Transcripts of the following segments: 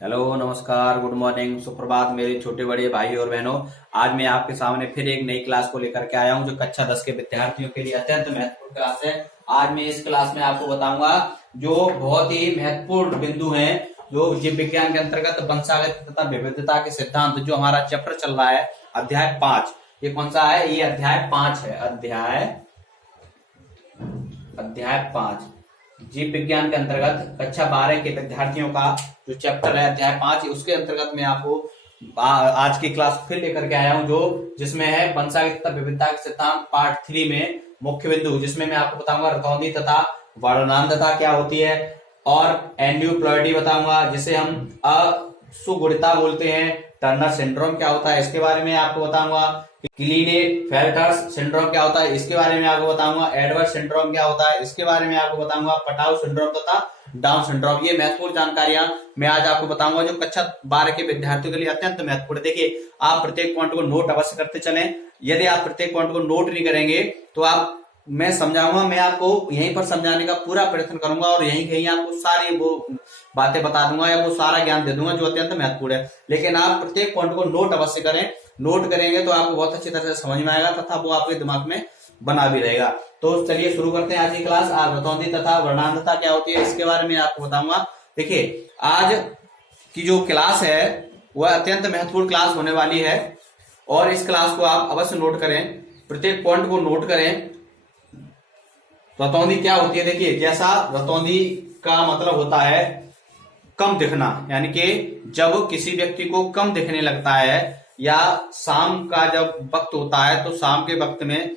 Hello, नमस्कार, good morning, सुप्रभात मेरे छोटे बड़े भाई और बहनों। आज मैं आपके सामने फिर एक नई क्लास को लेकर के आया हूं जो कक्षा 10 के विद्यार्थियों के लिए अत्यंत महत्वपूर्ण क्लास है। आज मैं इस क्लास में आपको बताऊंगा जो बहुत ही महत्वपूर्ण बिंदु हैं जो जीव विज्ञान के अंतर्गत वंशागत तथा विविधता के सिद्धांत, जो हमारा चैप्टर चल रहा है अध्याय 5। ये कौन सा है? ये अध्याय 5 है। अध्याय 5 जीव विज्ञान के अंतर्गत कक्षा 12 के विद्यार्थियों का जो चैप्टर है अध्याय 5, उसके अंतर्गत मैं आपको आज की क्लास फिर लेकर के आया हूं जो जिसमें है वंशागत तथा विविधता के सिद्धांत पार्ट 3 में मुख्य बिंदु, जिसमें मैं आपको बताऊंगा रतौंधी तथा वर्णांधता क्या होती है और एन्यूप्लॉइडी बताऊंगा जिसे हम असुगुणिता बोलते हैं। टर्नर सिंड्रोम क्या होता है इसके बारे में आपको बताऊंगा। क्लीनेफेल्टर्स सिंड्रोम क्या होता है इसके बारे में आपको बताऊंगा। एडवर्ड सिंड्रोम क्या होता है इसके बारे में आपको बताऊंगा। पटाउ सिंड्रोम तथा डाउन सिंड्रोम, ये महत्वपूर्ण जानकारियां मैं आज आपको बताऊंगा जो कक्षा 12 के विद्यार्थियों के लिए अत्यंत महत्वपूर्ण। देखिए, आप प्रत्येक पॉइंट को नोट अवश्य करते चलें। यदि आप प्रत्येक पॉइंट को नोट नहीं करेंगे तो आप मैं समझाऊंगा, मैं आपको यहीं पर समझाने का पूरा प्रयत्न करूंगा और यहीं कहीं आपको सारी वो बातें बता दूंगा या वो सारा ज्ञान दे दूंगा जो अत्यंत महत्वपूर्ण है। लेकिन आप प्रत्येक पॉइंट को नोट अवश्य करें। नोट करेंगे तो आपको बहुत अच्छी तरह से समझ में आएगा तथा वो आपके दिमाग में बना भी रहेगा। तो चलिए शुरू करते हैं आज की क्लास। आज रतौंधी तथा वर्णांधता क्या होती है इसके बारे में आपको बताऊंगा। देखिए, आज की जो क्लास है वह अत्यंत महत्वपूर्ण क्लास होने वाली है और इस क्लास को आप अवश्य नोट करें, प्रत्येक पॉइंट को नोट करें। रतौंधी क्या होती है? देखिए, जैसा रतौंधी का मतलब होता है कम दिखना, यानी कि जब किसी व्यक्ति को कम दिखने लगता है या शाम का जब वक्त होता है तो शाम के वक्त में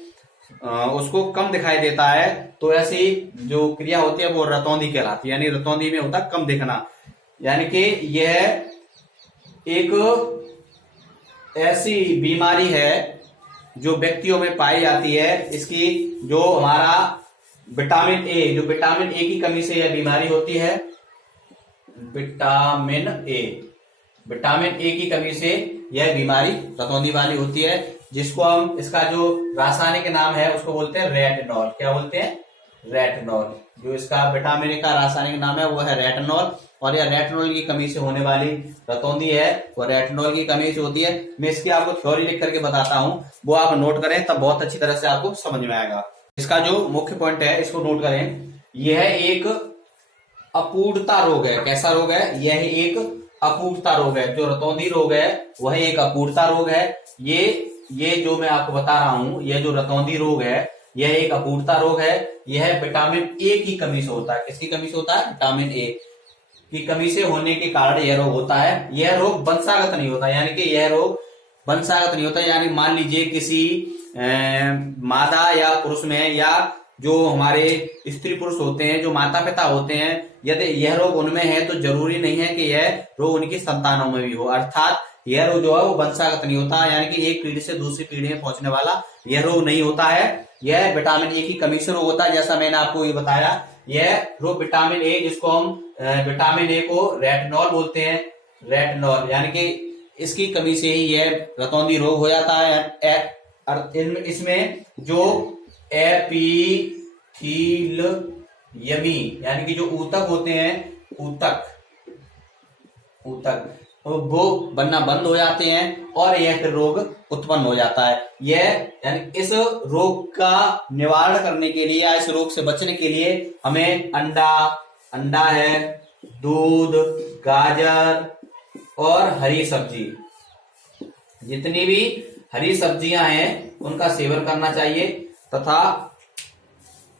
उसको कम दिखाई देता है, तो ऐसी जो क्रिया होती है वो रतौंधी कहलाती है। यानी रतौंधी में होता है कम दिखना, यानी कि यह एक ऐसी बीमारी है जो व्यक्तियों में पाई जाती है। इसकी जो हमारा विटामिन ए की कमी से यह बीमारी होती है। विटामिन ए की कमी से यह बीमारी रतौंधी वाली होती है, जिसको हम इसका जो रासायनिक नाम है उसको बोलते हैं रेटिनॉल। क्या बोलते हैं? रेटिनॉल। जो इसका विटामिन ए का रासायनिक नाम है वो है रेटिनॉल, और यह रेटिनॉल की कमी से होने वाली रतौंधी है वो रेटिनॉल की कमी से होती है। मैं इसकी आपको थ्योरी लिख करके बताता हूं, वो आप नोट करें तब बहुत अच्छी तरह से आपको समझ में आएगा। इसका जो मुख्य पॉइंट है इसको नोट करें। यह एक अपूर्णता रोग है। कैसा रोग है? यह एक अपूर्णता रोग है। जो रतौंधी रोग है वह एक अपूर्णता रोग है। ये जो मैं आपको बता रहा हूं, यह जो रतौंधी रोग है यह एक अपूर्णता रोग है। यह विटामिन ए की कमी से होता है। किसकी कमी से होता है? विटामिन ए की कमी से होने के कारण यह रोग होता है। यह रोग वंशागत नहीं होता, यानी कि यह रोग वंशागत नहीं होता। यानी मान लीजिए किसी मादा या पुरुष में, या जो हमारे स्त्री पुरुष होते हैं, जो माता पिता होते हैं, यदि यह रोग उनमें है तो जरूरी नहीं है कि यह रोग उनकी संतानों में भी हो। अर्थात यह रोग जो है वो वंशागत नहीं होता, यानी कि एक पीढ़ी से दूसरी पीढ़ी में पहुंचने वाला यह रोग नहीं होता है। यह विटामिन ए की कमी से रोग होता है। जैसा मैंने आपको ये बताया, यह रोग विटामिन ए, जिसको हम विटामिन ए को रेटिनॉल बोलते हैं, रेटिनॉल, यानी कि इसकी कमी से ही यह रतौंधी रोग हो जाता है। इसमें जो एपिथीलियमी, यानी कि जो ऊतक होते हैं, ऊतक वो बनना बंद हो जाते हैं और यह फिर रोग उत्पन्न हो जाता है। यह यानी इस रोग का निवारण करने के लिए या इस रोग से बचने के लिए हमें अंडा है, दूध, गाजर और हरी सब्जी, जितनी भी हरी सब्जियां हैं उनका सेवन करना चाहिए। तथा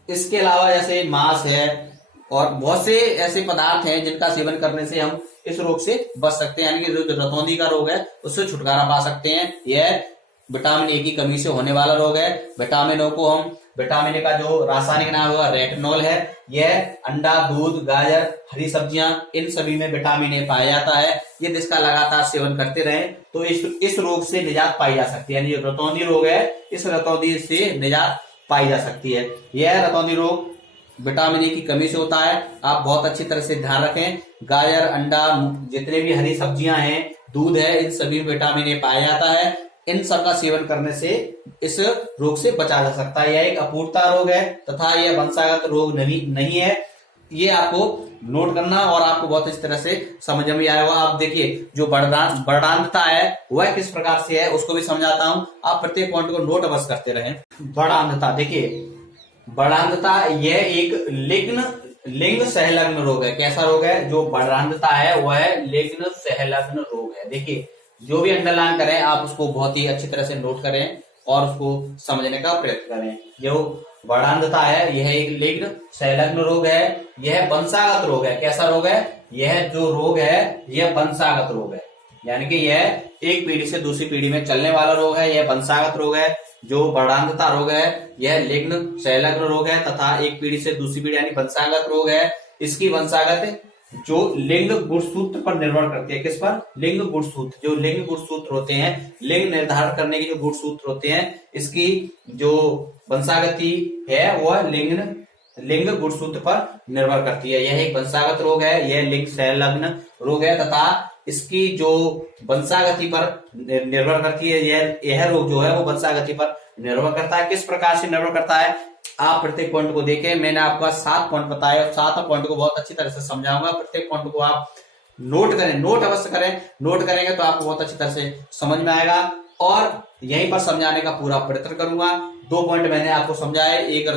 इसके अलावा जैसे मांस है और बहुत से ऐसे पदार्थ हैं जिनका सेवन करने से हम इस रोग से बच सकते हैं, यानी कि जो रतौंधी का रोग है उससे छुटकारा पा सकते हैं। यह विटामिन ए की कमी से होने वाला रोग है। विटामिन ए का जो रासायनिक नाम होगा रेटिनॉल है। यह अंडा, दूध, गाजर, हरी सब्जियां, इन सभी में विटामिन ए पाया जाता है। यदि इसका लगातार सेवन करते रहें तो इस रोग से निजात पाई जा सकती है। यानी जो रतौंधी रोग है, इस रतौंधी से निजात पाई जा सकती है। यह रतौंधी रोग विटामिन ए की कमी से होता है। आप बहुत अच्छी तरह से ध्यान रखें। गाजर, अंडा, जितने भी हरी सब्जियां हैं, दूध है, इन सभी में विटामिन ए पाया जाता है। इन सब का सेवन करने से इस रोग से बचा जा सकता है। यह एक अपूर्णता रोग है तथा यह वंशागत रोग नहीं है। ये आपको नोट करना और आपको बहुत अच्छी तरह से समझ में आएगा। आप देखिए जो वर्णांतता है वह किस प्रकार से है उसको भी समझाता हूं, आप प्रत्येक पॉइंट को नोट अवश्य करते रहें। वर्णांतता देखिए, वर्णांतता यह एक लिंग संलग्न रोग है। कैसा रोग है? जो वर्णांतता है वह लिंग संलग्न रोग है। देखिए जो भी अंडरलाइन करें आप उसको बहुत ही अच्छी तरह से नोट करें और उसको समझने का प्रयत्न करें। जो वर्णांतता है यह एक लिंग संलग्न रोग है, यह वंशागत रोग है। कैसा रोग है? यह जो रोग है यह वंशागत रोग है, यानी कि यह एक पीढ़ी से दूसरी पीढ़ी में चलने वाला रोग है, यह वंशागत रोग है। जो वर्णांतता रोग है यह लिंग संलग्न रोग है तथा एक पीढ़ी से दूसरी पीढ़ी यानी वंशागत रोग है। इसकी वंशागत जो लिंग गुणसूत्र पर निर्भर करती है। किस पर? लिंग गुणसूत्र। जो लिंग गुणसूत्र होते हैं, लिंग निर्धारण करने के जो गुणसूत्र होते हैं, इसकी जो वंशागति है वह लिंग गुणसूत्र पर निर्भर करती है। यह एक वंशागत रोग है, यह लिंग संलग्न रोग है तथा इसकी जो वंशागति पर निर्भर करती है, यह रोग जो है वो वंशागति पर निर्भर करता है। किस प्रकार से निर्भर करता है? आप प्रत्येक पॉइंट को देखें। मैंने आपको 7 पॉइंट बताए और 7 पॉइंट को बहुत अच्छी तरह से समझाऊंगा। प्रत्येक पॉइंट को आप नोट करें, नोट अवश्य करें। नोट करेंगे तो आपको बहुत अच्छी तरह से समझ में आएगा और यहीं पर समझाने का पूरा प्रयत्न करूंगा। 2 पॉइंट मैंने आपको समझाए। एक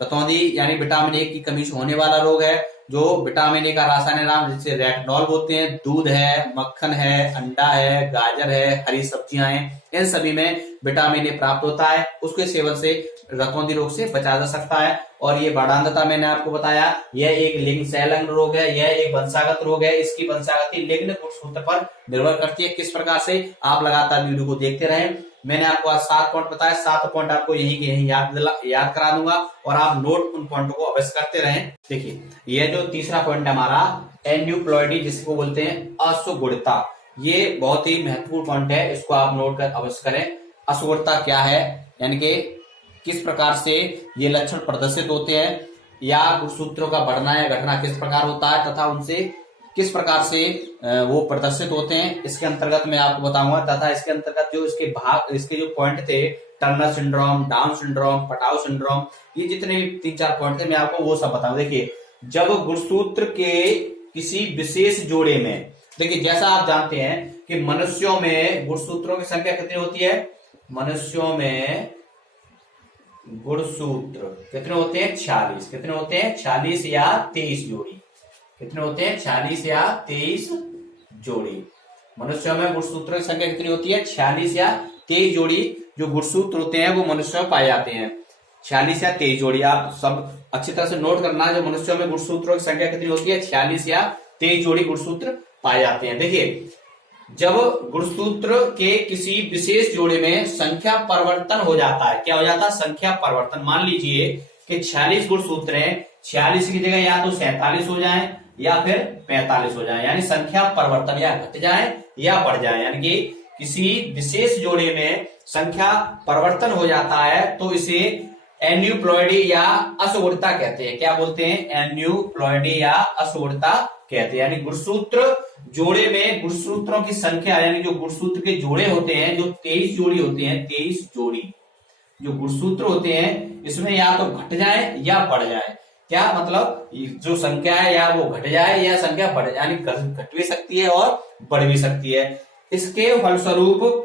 रतौंधी यानी विटामिन ए की कमी से होने वाला रोग है। जो विटामिन ए का रासायनिक नाम जिसे रेटिनॉल बोलते हैं। दूध है, मक्खन है, अंडा है, गाजर है, हरी सब्जियां हैं, इन सभी में विटामिन ए प्राप्त होता है। उसके सेवन से रतौंधी रोग से बचा जा सकता है। और ये वर्णांतता मैंने आपको बताया, यह एक लिंग संलग्न रोग है, यह एक वंशागत रोग है। इसकी वंशागति लिंग गुणसूत्र पर निर्भर करती है। किस प्रकार से? आप लगातार वीडियो को देखते रहें। मैंने आपको आज 7 पॉइंट बताया, 7 पॉइंट आपको यही याद करा दूंगा और आप नोट उन पॉइंट को अवश्य करते रहें। देखिए यह जो तीसरा पॉइंट है हमारा एन्यूप्लॉइडी, जिसको बोलते हैं असुगुणता, ये बहुत ही महत्वपूर्ण पॉइंट है। इसको आप नोट कर अवश्य करें। असुगुणता क्या है, यानी कि किस प्रकार से ये लक्षण प्रदर्शित होते हैं या गुणसूत्रों का बढ़ना या घटना किस प्रकार होता है तथा उनसे किस प्रकार से वो प्रदर्शित होते हैं, इसके अंतर्गत मैं आपको बताऊंगा। तथा इसके अंतर्गत जो इसके जो पॉइंट थे, Turner syndrome, down syndrome, Patau syndrome, ये जितने भी 3-4 पॉइंट थे मैं आपको वो सब बताऊंगा। देखिए जब गुणसूत्र के किसी विशेष जोड़े में, देखिए जैसा आप जानते हैं कि मनुष्यों में गुणसूत्रों की संख्या कितनी होती है? मनुष्यों में गुणसूत्र कितने होते हैं? 46। कितने होते हैं? 46 या 23 जोड़ी। कितने होते हैं? 46 या 23 जोड़ी। मनुष्यों में गुणसूत्रों की संख्या कितनी होती है? 46 या 23 जोड़ी जो गुणसूत्र होते हैं वो मनुष्यों में पाए जाते हैं। 46 या 23 जोड़ी। आप सब अच्छी तरह से नोट करना, जो मनुष्यों में गुणसूत्रों की संख्या कितनी होती है? 46 या 23 जोड़ी गुणसूत्र पाए जाते हैं। देखिए जब गुणसूत्र के किसी विशेष जोड़े में संख्या परिवर्तन हो जाता है, क्या हो जाता है? संख्या परिवर्तन। मान लीजिए कि 46 गुणसूत्र हैं, 46 की जगह या तो 47 हो जाए या फिर 45 हो जाए, यानी संख्या परिवर्तन या घट जाए या बढ़ जाए, यानी कि किसी विशेष जोड़े में संख्या परिवर्तन हो जाता है तो इसे एन्यूप्लॉइडी या असुगुणता कहते हैं। क्या बोलते हैं? एन्यूप्लॉइडी या असुगुणता कहते हैं। यानी गुणसूत्र जोड़े में गुणसूत्रों की संख्या, यानी जो गुणसूत्र के जोड़े होते हैं, जो 23 जोड़ी होते हैं, 23 जोड़ी जो गुणसूत्र होते हैं, इसमें या तो घट जाए या बढ़ जाए। क्या मतलब? जो संख्या है या वो घट जाए या संख्या बढ़ जाए, यानी घट भी सकती है और बढ़ भी सकती है। इसके फलस्वरूप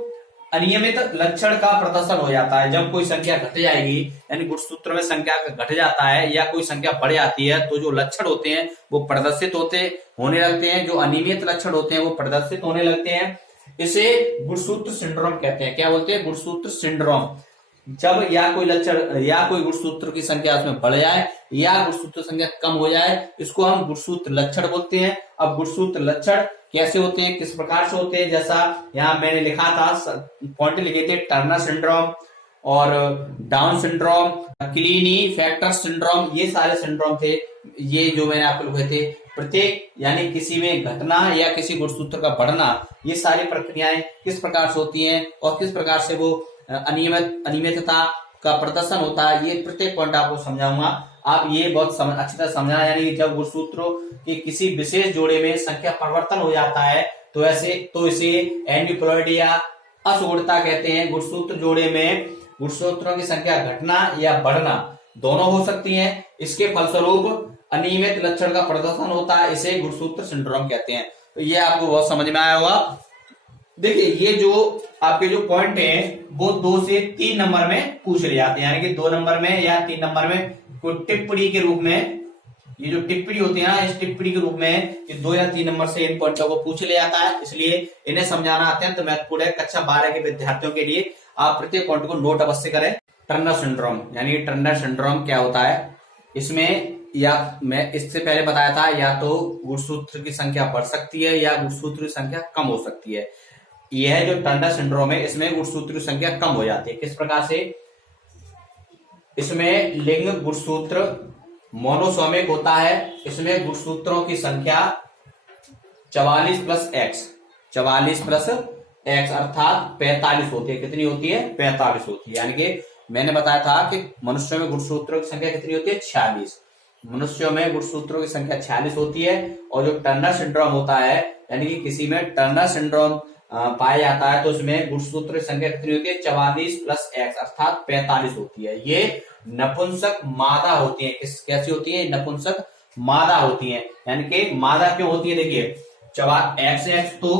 अनियमित लक्षण का प्रदर्शन हो जाता है। जब कोई संख्या घट जाएगी, यानी गुणसूत्र में संख्या घट जाता है या कोई संख्या बढ़ जाती है, तो जो लक्षण होते हैं वो प्रदर्शित होने लगते हैं। जो अनियमित लक्षण होते हैं वो प्रदर्शित होने लगते हैं। इसे गुणसूत्र सिंड्रोम कहते हैं। क्या बोलते हैं? गुणसूत्र सिंड्रोम। जब या कोई लक्षण या कोई गुणसूत्र की संख्या उसमें बढ़ जाए या गुणसूत्र संख्या कम हो जाए, इसको हम गुणसूत्र लक्षण बोलते हैं। अब गुणसूत्र लक्षण कैसे होते हैं, किस प्रकार से होते हैं, जैसा यहाँ मैंने लिखा था, पॉइंट लिखे थे, टर्नर सिंड्रोम और down syndrome, clini factor syndrome, ये सारे सिंड्रोम थे। ये जो मैंने आपको लिखे थे, प्रत्येक यानी किसी में घटना या किसी गुणसूत्र का बढ़ना, ये सारी प्रक्रियाएं किस प्रकार से होती हैं और किस प्रकार से वो अनियमितता का प्रदर्शन होता है, ये प्रत्येक पॉइंट आपको समझाऊंगा। आप ये बहुत अच्छी तरह समझना, यानी जब गुणसूत्रों के किसी विशेष जोड़े में संख्या परिवर्तन हो जाता है तो इसे एन्यूप्लॉइडी या असुगुणता कहते हैं। गुणसूत्र जोड़े में गुणसूत्रों की संख्या घटना या बढ़ना दोनों हो सकती है। इसके फलस्वरूप अनियमित लक्षण का प्रदर्शन होता है, इसे गुणसूत्र सिंड्रोम कहते हैं। तो ये आपको बहुत समझ में आया होगा। देखिए ये जो आपके जो पॉइंट हैं वो 2 से 3 नंबर में पूछ लिए जाते हैं, यानी कि 2 नंबर में या 3 नंबर में कोई टिप्पणी के रूप में, ये जो टिप्पणी होती है ना, इस टिप्पणी के रूप में ये 2 या 3 नंबर से इन पॉइंटों को पूछ लिया जाता है, इसलिए इन्हें समझाना अत्यंत महत्वपूर्ण है। कक्षा 12 के विद्यार्थियों के लिए आप प्रत्येक पॉइंट को नोट अवश्य करें। टर्नर सिंड्रोम, यानी टर्नर सिंड्रोम क्या होता है, इसमें या मैं इससे पहले बताया था, या तो गुणसूत्र की संख्या बढ़ सकती है या गुणसूत्र की संख्या कम हो सकती है। यह जो टर्नर सिंड्रोम है इसमें गुणसूत्र की संख्या कम हो जाती है। किस प्रकार से, इसमें लिंग गुणसूत्र मोनोसोमिक होता है, इसमें गुणसूत्रों की संख्या 44 प्लस एक्स, 44 प्लस एक्स अर्थात 45 होती है। कितनी होती है? 45 होती है। यानी कि मैंने बताया था कि मनुष्यों में गुणसूत्रों की संख्या कितनी होती है? 46। मनुष्यों में गुणसूत्रों की संख्या 46 होती है। और जो टर्नर सिंड्रोम होता है, यानी कि किसी में टर्नर सिंड्रोम पाया जाता है तो उसमें गुणसूत्र की संख्या कितनी होती है? 44 प्लस एक्स अर्थात 45 होती है। ये नपुंसक मादा होती है। कैसी होती है? नपुंसक मादा होती है। यानी कि मादा क्यों होती है? देखिए एक्स एक्स तो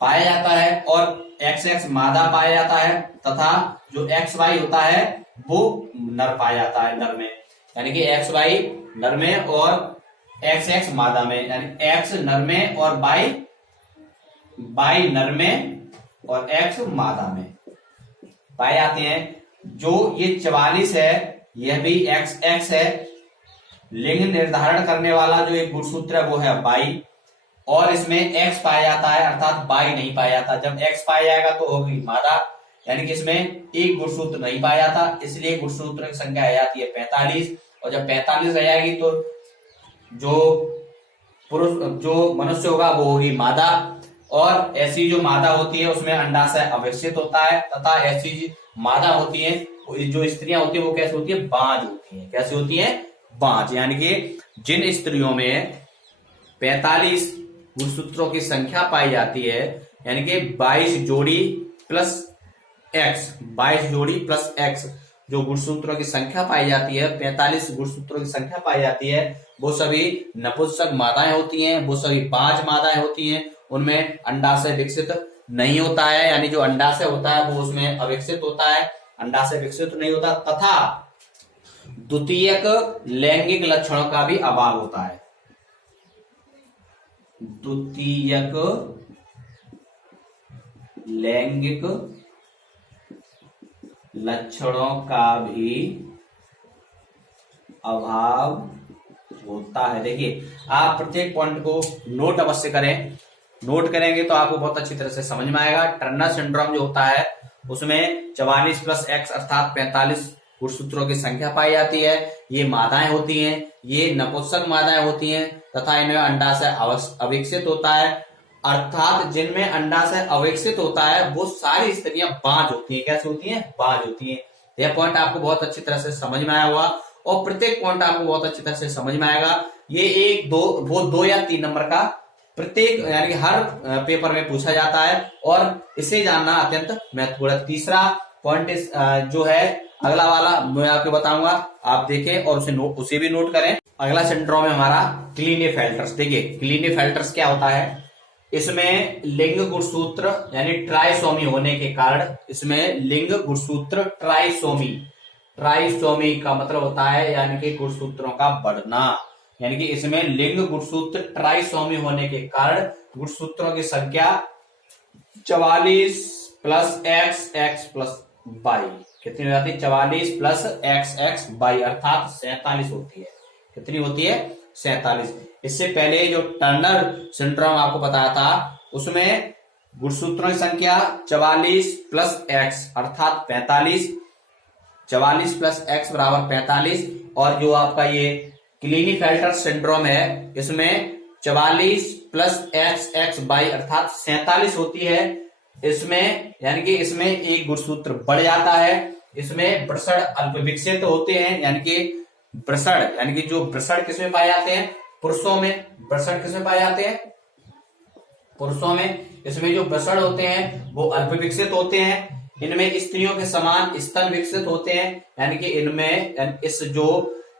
पाया जाता है और एक्स एक्स मादा पाया जाता है, तथा जो एक्स वाई होता है वो नर पाया जाता है, नर में। यानी कि एक्स वाई नर में और एक्स एक्स मादा में, यानी एक्स नर में और बाई नर में और एक्स मादा में पाए जाते हैं। जो ये 44 है यह भी एक्स एक्स है। लिंग निर्धारण करने वाला जो एक गुणसूत्र है वो है बाई, और इसमें एक्स पाया जाता है अर्थात बाई नहीं पाया जाता। जब एक्स पाया जाएगा तो होगी मादा, यानी कि इसमें एक गुणसूत्र नहीं पाया जाता, इसलिए गुणसूत्र की संख्या आ जाती है 45। और जब 45 रह जाएगी तो जो पुरुष जो मनुष्य होगा वो होगी मादा, और ऐसी जो मादा होती है उसमें अंडाशय अविकसित होता है, तथा ऐसी मादा होती है जो स्त्रियां होती है वो कैसे होती है? बांझ होती है। कैसे होती है? बांझ। यानी कि जिन स्त्रियों में 45 गुणसूत्रों की संख्या पाई जाती है, यानी कि 22 जोड़ी प्लस एक्स, 22 जोड़ी प्लस एक्स जो गुणसूत्रों की संख्या पाई जाती है, 45 गुणसूत्रों की संख्या पाई जाती है, वो सभी नपुंसक मादाएं होती हैं, वो सभी बांझ मादाएं होती हैं। उनमें अंडाशय विकसित नहीं होता है, यानी जो अंडाशय होता है वो उसमें अविकसित होता है, अंडाशय विकसित नहीं होता, तथा द्वितीयक लैंगिक लक्षणों का भी अभाव होता है। द्वितीयक लैंगिक लक्षणों का भी अभाव होता है। देखिए आप प्रत्येक पॉइंट को नोट अवश्य करें। नोट करेंगे तो आपको बहुत अच्छी तरह से समझ में आएगा। टर्नर सिंड्रोम जो होता है उसमें 44 प्लस एक्स अर्थात 45 गुणसूत्रों की संख्या पाई जाती है। ये मादाएं होती हैं, ये नपुंसक मादाएं होती हैं, तथा इनमें अंडाशय अविकसित होता है, अर्थात जिनमें अंडाशय अविकसित होता है वो सारी स्त्रियां बांझ होती हैं। कैसे होती हैं? बांझ होती हैं। यह पॉइंट आपको बहुत अच्छी तरह से समझ में आया होगा, और प्रत्येक पॉइंट आपको बहुत अच्छी तरह से समझ में आएगा। ये 2 या 3 नंबर का प्रत्येक, यानी कि हर पेपर में पूछा जाता है, और इसे जानना अत्यंत महत्वपूर्ण है। तीसरा पॉइंट जो है अगला वाला मैं आपको बताऊंगा, आप देखें और उसे भी नोट करें। अगला सिंड्रोम है हमारा क्लीनेफेल्टर्स। देखिए क्लीनेफेल्टर्स क्या होता है, इसमें लिंग गुणसूत्र यानी ट्राइसोमी होने के कारण, इसमें लिंग गुणसूत्र ट्राइसोमी का मतलब होता है यानी कि गुणसूत्रों का बढ़ना, यानी कि इसमें लिंग गुणसूत्र ट्राइसोमी होने के कारण गुणसूत्रों की संख्या 44 plus x x plus by कितनी हो जाती है? 44 प्लस एक्स एक्स बाई अर्थात 47 होती है। कितनी होती है? 47। इससे पहले जो टर्नर सिंड्रोम आपको बताया था उसमें गुणसूत्रों की संख्या 44 प्लस एक्स अर्थात 45, 44 प्लस एक्स बराबर 45, और जो आपका ये क्लीनेफेल्टर सिंड्रोम है इसमें 44 प्लस एक्स एक्स बाई अर्थात 47 होती है। इसमें यानी कि इसमें एक गुणसूत्र बढ़ जाता है, इसमें ब्रसड़ अल्पविकसित होते हैं, यानी कि ब्रसड़ यानी कि जो ब्रसड़ किसमें पाए जाते हैं? पुरुषों में। ब्रसड़ किसमें पाए जाते हैं? पुरुषों में। इसमें जो ब्रसड़ होते हैं वो अल्पविकसित होते हैं। इनमें स्त्रियों के समान स्तन विकसित होते हैं, यानी कि इनमें इस जो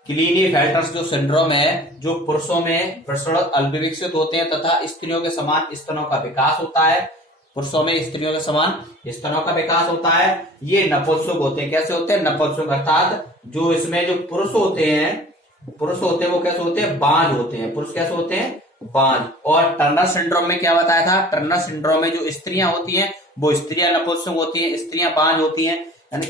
क्लीनेफेल्टर जो सिंड्रोम है, जो पुरुषों में वृषण अल्पविकसित होते हैं तथा स्त्रियों के समान स्तनों का विकास होता है। पुरुषों में स्त्रियों के समान स्तनों का विकास होता है। ये नपुंसक होते हैं। कैसे होते हैं? नपुंसक, अर्थात जो इसमें जो पुरुष होते हैं वो कैसे होते हैं? बांझ होते हैं। पुरुष कैसे होते हैं? बांझ। और टर्नर सिंड्रोम में क्या बताया था? टर्नर सिंड्रोम में जो स्त्रियां होती हैं वो स्त्रियां नपुंसक होती हैं, स्त्रियां बांझ होती हैं। यानी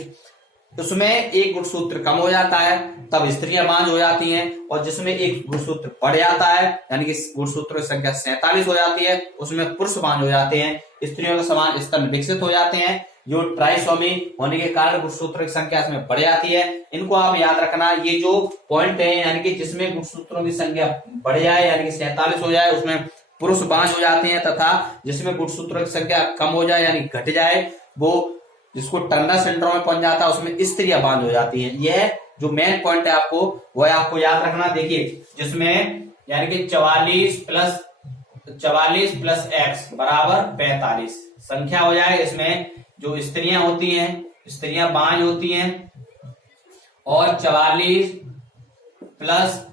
उसमें एक गुणसूत्र कम हो जाता है तब स्त्रियां बांझ हो जाती हैं, और जिसमें एक गुणसूत्र बढ़ जाता है यानी कि गुणसूत्रों की संख्या 47 हो जाती है, उसमें पुरुष बांझ हो जाते हैं, स्त्रियों के समान स्तन विकसित हो जाते हैं। जो ट्राइसोमी होने के कारण गुणसूत्रों की संख्या इसमें बढ़ जाती है। इनको आप याद रखना। ये जो पॉइंट है यानी कि जिसमें गुणसूत्रों की संख्या बढ़ जाए यानी कि 47 हो जाए उसमें पुरुष बांझ हो जाते हैं, तथा जिसमें गुणसूत्रों की संख्या कम हो जाए यानी घट जाए वो जिसको टर्नर सिंड्रोम में पहुंच जाता है उसमें स्त्रियां बांझ हो जाती हैं। यह जो मेन पॉइंट है आपको वो है, आपको याद रखना। देखिए जिसमें यानी कि 44 प्लस x बराबर 45 संख्या हो जाए। इसमें जो स्त्रियां होती हैं स्त्रियां बांझ होती हैं, और 44 प्लस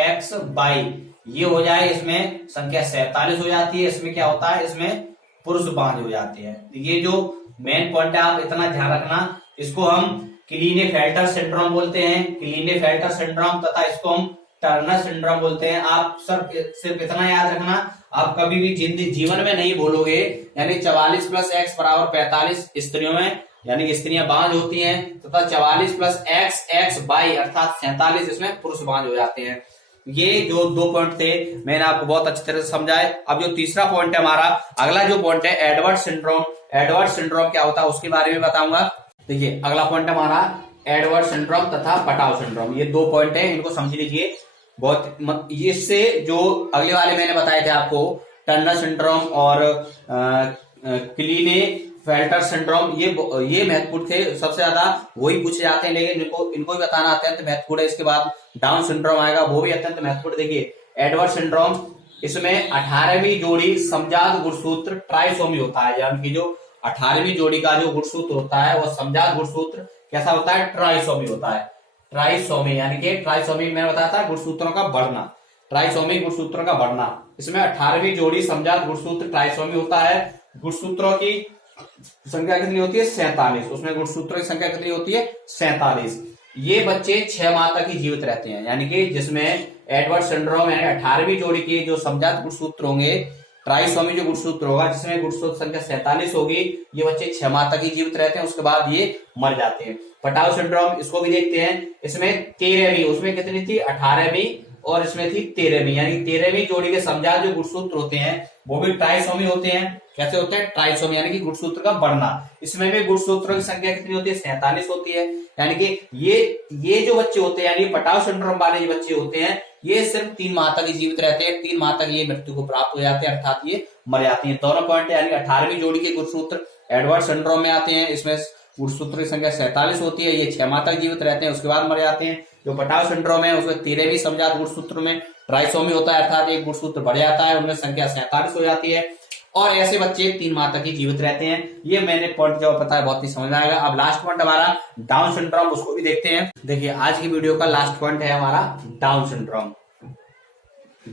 x बाई ये हो जाए, इसमें संख्या 47 हो जाती है। इसमें क्या होता है? इसमें पुरुष बांझ हो जाते हैं। ये जो मेन पॉइंट है आप इतना ध्यान रखना। इसको हम क्लीनेफेल्टर सिंड्रोम बोलते हैं, क्लीनेफेल्टर सिंड्रोम, तथा इसको हम टर्नर सिंड्रोम बोलते हैं। आप सिर्फ इतना याद रखना, आप कभी भी जीवन में नहीं बोलोगे यानी 44 प्लस x बराबर 45 स्त्रियों में यानी कि स्त्रियां बांझ होती हैं, तथा 44 प्लस x बाई अर्थात 47 इसमें पुरुष बांझ हो जाते हैं। ये जो दो पॉइंट थे मैंने आपको बहुत अच्छी तरह से समझाए। अब जो तीसरा पॉइंट है हमारा, अगला जो पॉइंट है एडवर्ड सिंड्रोम। एडवर्ड सिंड्रोम क्या होता है उसके बारे में बताऊंगा। देखिए अगला पॉइंट है हमारा एडवर्ड सिंड्रोम तथा पटाव सिंड्रोम। ये दो पॉइंट है, इनको समझ लीजिए बहुत। इससे जो अगले वाले मैंने बताए थे आपको टर्नर सिंड्रोम और क्लीनेफेल्टर सिंड्रोम, ये महत्वपूर्ण थे। सबसे ज्यादा वही पूछे जाते हैं, लेकिन इनको भी बताना अत्यंत महत्वपूर्ण है। इसके बाद डाउन सिंड्रोम आएगा, वो भी अत्यंत महत्वपूर्ण। देखिए एडवर्ड सिंड्रोम, इसमें 18वीं जोड़ी समजात गुणसूत्र ट्राइसोमी होता है। यानी कि जो 18वीं जोड़ी का जो गुणसूत्र होता है वो समजात गुणसूत्र कैसा होता है? ट्राइसोमी होता है। ट्राइसोमी यानी कि ट्राइसोमी मैंने बताया था गुणसूत्रों का बढ़ना, ट्राइसोमी गुणसूत्रों का बढ़ना। इसमें 18वीं जोड़ी समजात गुणसूत्र ट्राइसोमी होता है। गुणसूत्रों की संख्या कितनी होती है? 47। उसमें गुणसूत्रों की संख्या कितनी होती है? 47। ये बच्चे 6 माह तक ही जीवित रहते हैं। यानी कि जिसमें एडवर्ड सिंड्रोम यानी 18वीं जोड़ी के जो समजात गुणसूत्र होंगे, ट्राइसोमी जो गुणसूत्र होगा जिसमें गुणसूत्र संख्या 47 होगी, ये बच्चे 6 माह तक ही जीवित रहते हैं, उसके बाद ये मर जाते हैं। पटाव सिंड्रोम, इसको भी देखते हैं। इसमें 13वीं, उसमें कितनी थी? 18वीं, और इसमें थी 13वीं। यानी 13वीं जोड़ी के समजात जो गुणसूत्र होते हैं वो भी ट्राइसोमी होते हैं। कैसे होते हैं? ट्राइसोमी यानी कि गुणसूत्र का बढ़ना। इसमें भी गुणसूत्रों की संख्या कितनी होती है? 47 होती है। यानी कि ये जो बच्चे होते हैं यानी पटाव सिंड्रोम वाले जो बच्चे होते हैं ये सिर्फ 3 माह तक ही जीवित रहते हैं। 3 माह तक ये मृत्यु को प्राप्त हो जाते हैं, अर्थात ये मर जाते हैं। दोनों पॉइंट यानी 18वीं जोड़ी के गुणसूत्र एडवर्ड सिंड्रोम में आते हैं। इसमें गुणसूत्र की संख्या 47 होती है, ये 6 माह तक जीवित रहते हैं, उसके बाद मर जाते हैं। जो पटाव सिंड्रोम है उसमें 13वीं समजात गुणसूत्र में ट्राइसोमी होता है, अर्थात एक गुणसूत्र बढ़ जाता है, उनमें संख्या 47 हो जाती है, और ऐसे बच्चे 3 माह तक ही जीवित रहते हैं। ये मैंने पॉइंट जो पता है बहुत ही समझ में आएगा। अब लास्ट पॉइंट हमारा डाउन सिंड्रोम, उसको भी देखते हैं। देखिए आज की वीडियो का लास्ट पॉइंट है हमारा डाउन सिंड्रोम।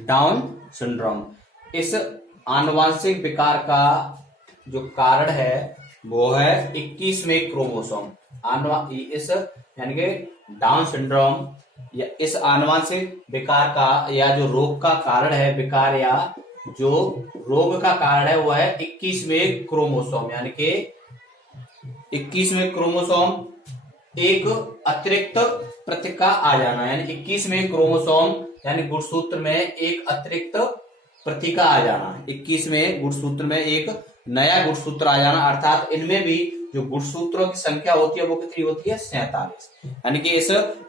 डाउन सिंड्रोम इस आनुवंशिक विकार का जो कारण है वो है 21वें क्रोमोसोम। इस यानी कि डाउन सिंड्रोम या इस आनुवंशिक विकार का या जो रोग का कारण है, विकार या जो रोग का कारण है वो है 21वें क्रोमोसोम। यानी कि 21वें क्रोमोसोम एक अतिरिक्त प्रतीक का आ जाना, यानी 21वें क्रोमोसोम यानी गुणसूत्र में एक अतिरिक्त प्रतीक आ जाना। 21वें गुणसूत्र में एक नया गुणसूत्र आ जाना, अर्थात इनमें भी जो गुणसूत्रों की संख्या होती है वो कितनी होती है? 47। यानी कि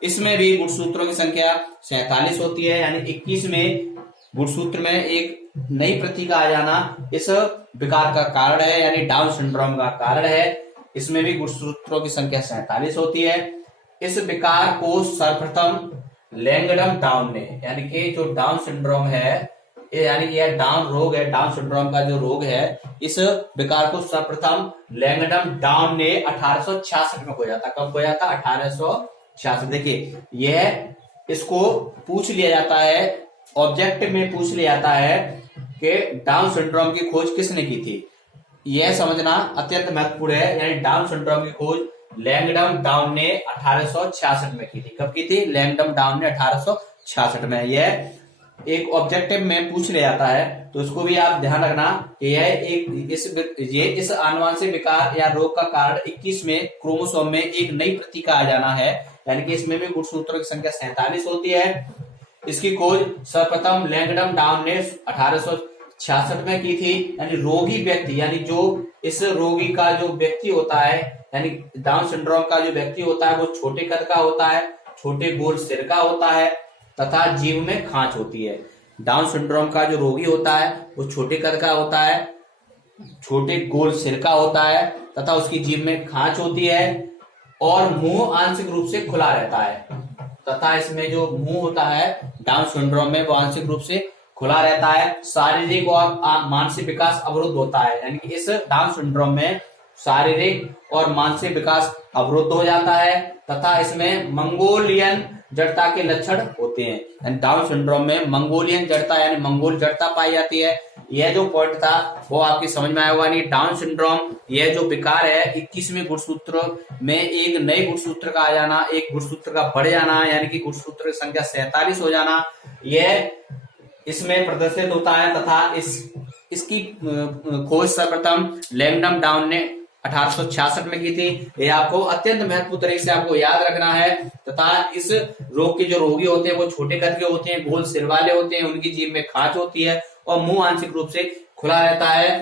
इसमें भी गुणसूत्रों की संख्या 47 होती है। यानी 21वें गुणसूत्र में एक नई प्रतीक आ जाना इस विकार का कारण है, यानी डाउन सिंड्रोम का कारण है। इसमें भी गुणसूत्रों की संख्या 47 होती है। इस विकार को सर्वप्रथम लैंगडम डाउन ने, यानी कि जो डाउन सिंड्रोम है यानी कि यह डाउन रोग है, डाउन सिंड्रोम का जो रोग है, इस विकार को सर्वप्रथम लैंगडम डाउन ने 1866 में खोजा था। कब खोजा था? 1866 66। देखिए यह इसको पूछ लिया जाता है, ऑब्जेक्टिव में पूछ लिया जाता है कि डाउन सिंड्रोम की खोज किसने की थी। यह समझना अत्यंत महत्वपूर्ण है। यानी डाउन सिंड्रोम की खोज लैंगडम डाउन ने 1866 में की थी। कब की थी? लैंगडम डाउन ने 1866 में। यह एक ऑब्जेक्टिव में पूछ लिया जाता है, तो इसको भी आप ध्यान रखना कि यह इस आनुवंशिक विकार या रोग का कारण 21वें क्रोमोसोम में एक नई प्रति का आ जाना है। यानी कि इसमें भी गुणसूत्रों की संख्या 47 होती है। इसकी खोज सर्वप्रथम लैंगडम डाउन ने 1866 में की थी। यानी रोगी व्यक्ति, यानी जो इस रोगी का जो व्यक्ति होता है, यानी डाउन सिंड्रोम का जो व्यक्ति होता है वो छोटे कद का होता है, छोटे गोल सिर का होता है तथा जीभ में खांच होती है। डाउन सिंड्रोम का जो रोगी होता है वो छोटे कद का होता है, छोटे गोल सिर का होता है तथा उसकी जीभ में खांच होती है और मुंह आंशिक रूप से खुला रहता है। तथा इसमें जो मुंह होता है डाउन सिंड्रोम में वो आंशिक रूप से खुला रहता है। शारीरिक और मानसिक विकास अवरुद्ध होता है। यानी कि इस डाउन सिंड्रोम में शारीरिक और मानसिक विकास अवरुद्ध हो जाता है तथा इसमें मंगोलियन जड़ता के लक्षण होते हैं। यानी डाउन सिंड्रोम में मंगोलियन जड़ता यानी मंगोल जड़ता पाई जाती है। यह जो पॉइंट था वो आपकी समझ में आया होगा। नहीं, डाउन सिंड्रोम यह जो विकार है 21वें गुणसूत्र में एक नए गुणसूत्र का आ जाना, एक गुणसूत्र का बढ़ जाना, यानी कि गुणसूत्र की संख्या 47 हो जाना, यह इसमें प्रदर्शित होता है। तथा इसकी खोज सर्वप्रथम लैंगडम डाउन ने 1866 में की थी। यह आपको अत्यंत महत्वपूर्ण तरीके से आपको याद रखना है। तथा इस रोग के जो रोगी होते हैं वो छोटे कद के होते हैं, गोल सिर वाले होते हैं, उनकी जीभ में खांच होती है और मुंह आंशिक रूप से खुला रहता है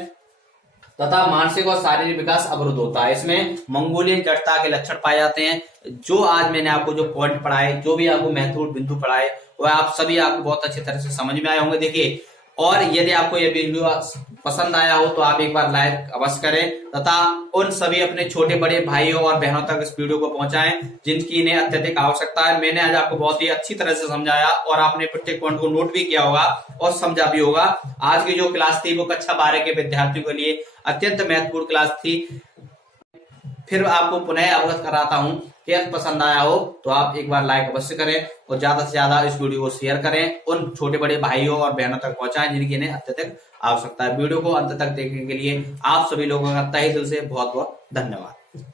तथा मानसिक और शारीरिक विकास अवरुद्ध होता है। इसमें मंगोलियन जड़ता के लक्षण पाए जाते हैं। जो आज मैंने आपको जो पॉइंट पढ़ाए, जो भी आपको महत्वपूर्ण बिंदु पढ़ाए, वह आप सभी आपको बहुत अच्छी तरह से समझ में आए होंगे। देखिए, और यदि आपको यह वीडियो पसंद आया हो तो आप एक बार लाइक अवश्य करें तथा उन सभी अपने छोटे बड़े भाइयों और बहनों तक इस वीडियो को पहुंचाएं जिनकी इन्हें अत्यधिक आवश्यकता है। मैंने आज आपको बहुत ही अच्छी तरह से समझाया और आपने प्रत्येक पॉइंट को नोट भी किया होगा और समझा भी होगा। आज की जो क्लास थी वो कक्षा 12 के विद्यार्थियों के लिए अत्यंत महत्वपूर्ण क्लास थी। फिर आपको पुनः अवगत कराता हूं कि यदि पसंद आया हो तो आप एक बार लाइक अवश्य करें और ज्यादा से ज्यादा इस वीडियो को शेयर करें, उन छोटे बड़े भाइयों और बहनों तक पहुंचाएं जिनकी इन्हें अत्यधिक आवश्यकता है। वीडियो को अंत तक देखने के लिए आप सभी लोगों का तहे दिल से बहुत बहुत धन्यवाद।